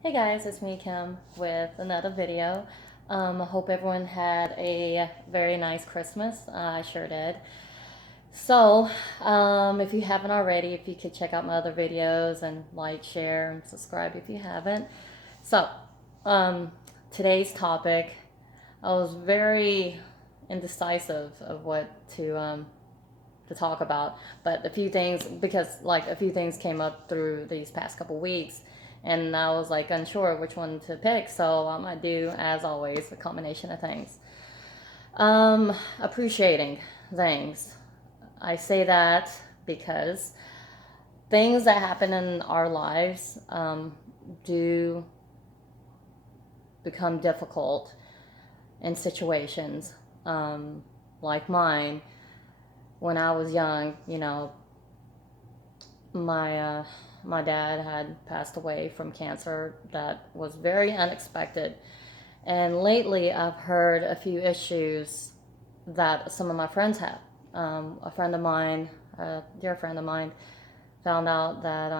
Hey guys, it's me Kim with another video. I hope everyone had a very nice Christmas. I sure did. So, if you haven't already, if you could check out my other videos and like, share, and subscribe if you haven't. So, um, today's topic, I was very indecisive of what to talk about. But a few things, because like a few things came up through these past couple weeks, and I was like unsure which one to pick. So I'm gonna do, as always, a combination of things. Appreciating things. I say that because things that happen in our lives do become difficult in situations like mine. When I was young, my my dad had passed away from cancer that was very unexpected. And lately, I've heard a few issues that some of my friends have. A friend of mine, a dear friend of mine, found out that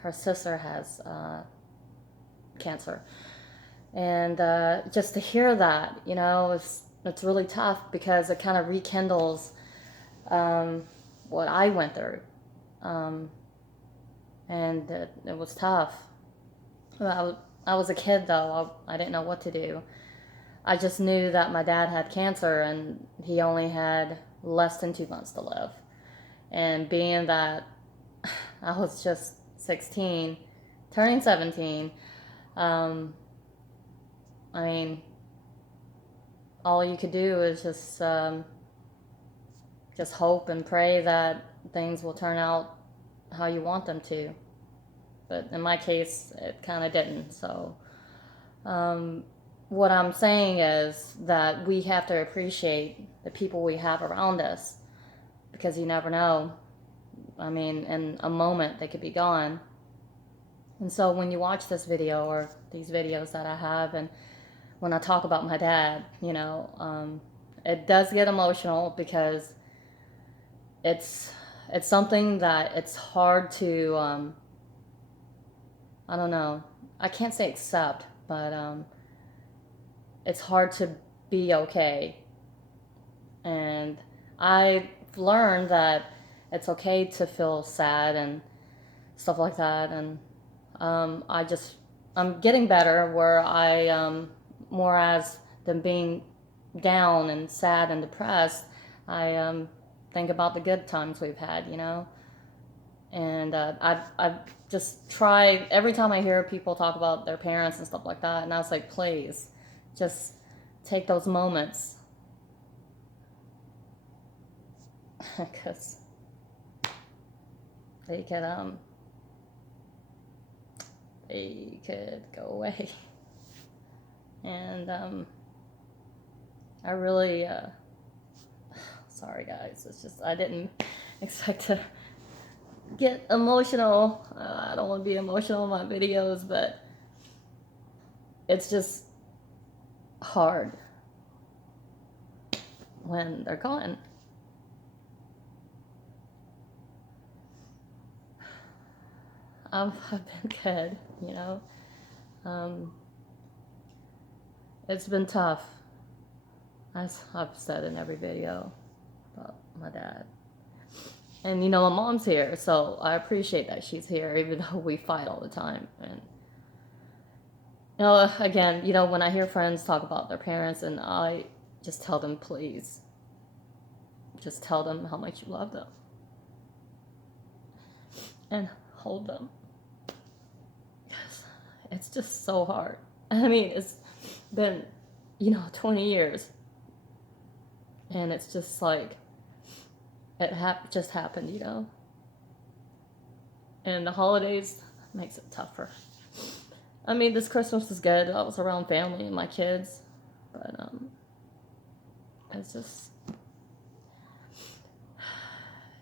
her sister has cancer, and just to hear that, it's really tough because it kind of rekindles what I went through. Um, and it was tough. I was a kid though. I didn't know what to do. I just knew that my dad had cancer and he only had less than 2 months to live. And being that I was just 16, turning 17, um, I mean, all you could do is just hope and pray that things will turn out how you want them to. But in my case, it kind of didn't. So Um, what I'm saying is that we have to appreciate the people we have around us because you never know. I mean, in a moment, they could be gone. And so when you watch this video or these videos that I have, and when I talk about my dad, it does get emotional because it's it's something that it's hard to I don't know, I can't say accept, but it's hard to be okay. And I've learned that it's okay to feel sad and stuff like that. And I'm getting better where more as than being down and sad and depressed, I think about the good times we've had. And I just try every time I hear people talk about their parents and stuff like that, and I was like, please, just take those moments because they could um they could go away. And I really sorry guys, it's just I didn't expect to get emotional. I don't want to be emotional in my videos, but it's just hard when they're gone. I've been good, you know. Um, it's been tough, as I've said in every video about my dad. And my mom's here, so I appreciate that she's here, even though we fight all the time. And again, when I hear friends talk about their parents, and I just tell them, please, just tell them how much you love them and hold them. Because it's just so hard. I mean, it's been, 20 years, and it's just like just happened. And the holidays makes it tougher. I mean, this Christmas is good. I was around family and my kids, but it's just,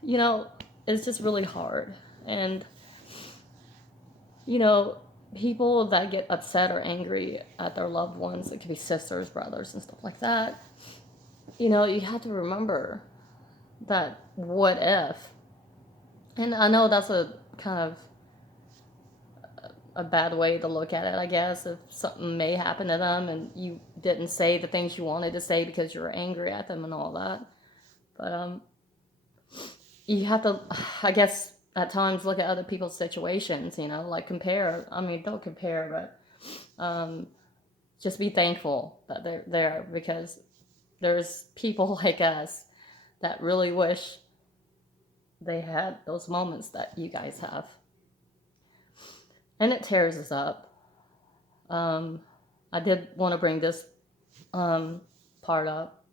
you know, it's just really hard. And you know, people that get upset or angry at their loved ones, it could be sisters, brothers, and stuff like that. You have to remember that what if. And I know that's a kind of a bad way to look at it, I guess, if something may happen to them and you didn't say the things you wanted to say because you were angry at them and all that. But you have to, I guess, at times look at other people's situations, you know, like compare. I mean, don't compare, but just be thankful that they're there, because there's people like us that really wish they had those moments that you guys have. And it tears us up. I did want to bring this part up.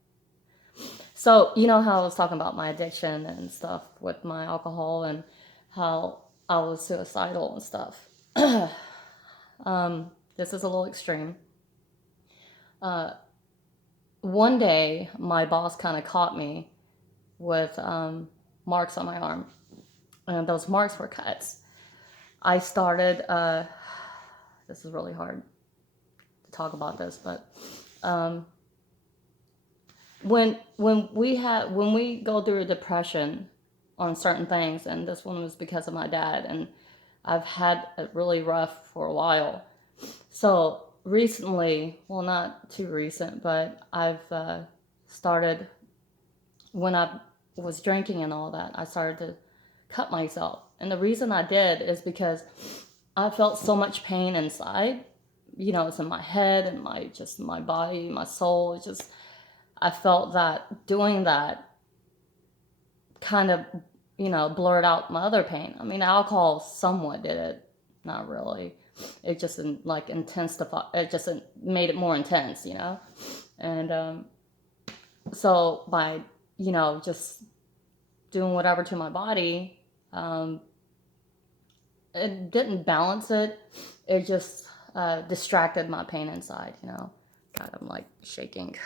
So, you know how I was talking about my addiction and stuff with my alcohol and how I was suicidal and stuff. This is a little extreme. One day, my boss kind of caught me with marks on my arm, and those marks were cuts. I started, this is really hard to talk about this, but when we go through a depression on certain things, and this one was because of my dad, and I've had it really rough for a while. So recently, well, not too recent, but I've started, when I was drinking and all that, I started to cut myself. And the reason I did is because I felt so much pain inside. You know, it's in my head and my body, my soul. It's just, I felt that doing that kind of, you know, blurred out my other pain. I mean, alcohol somewhat did it, not really. It just like intensified. It just made it more intense, you know. And so by, you know, just doing whatever to my body, it didn't balance it. It just distracted my pain inside, you know. God, I'm like shaking.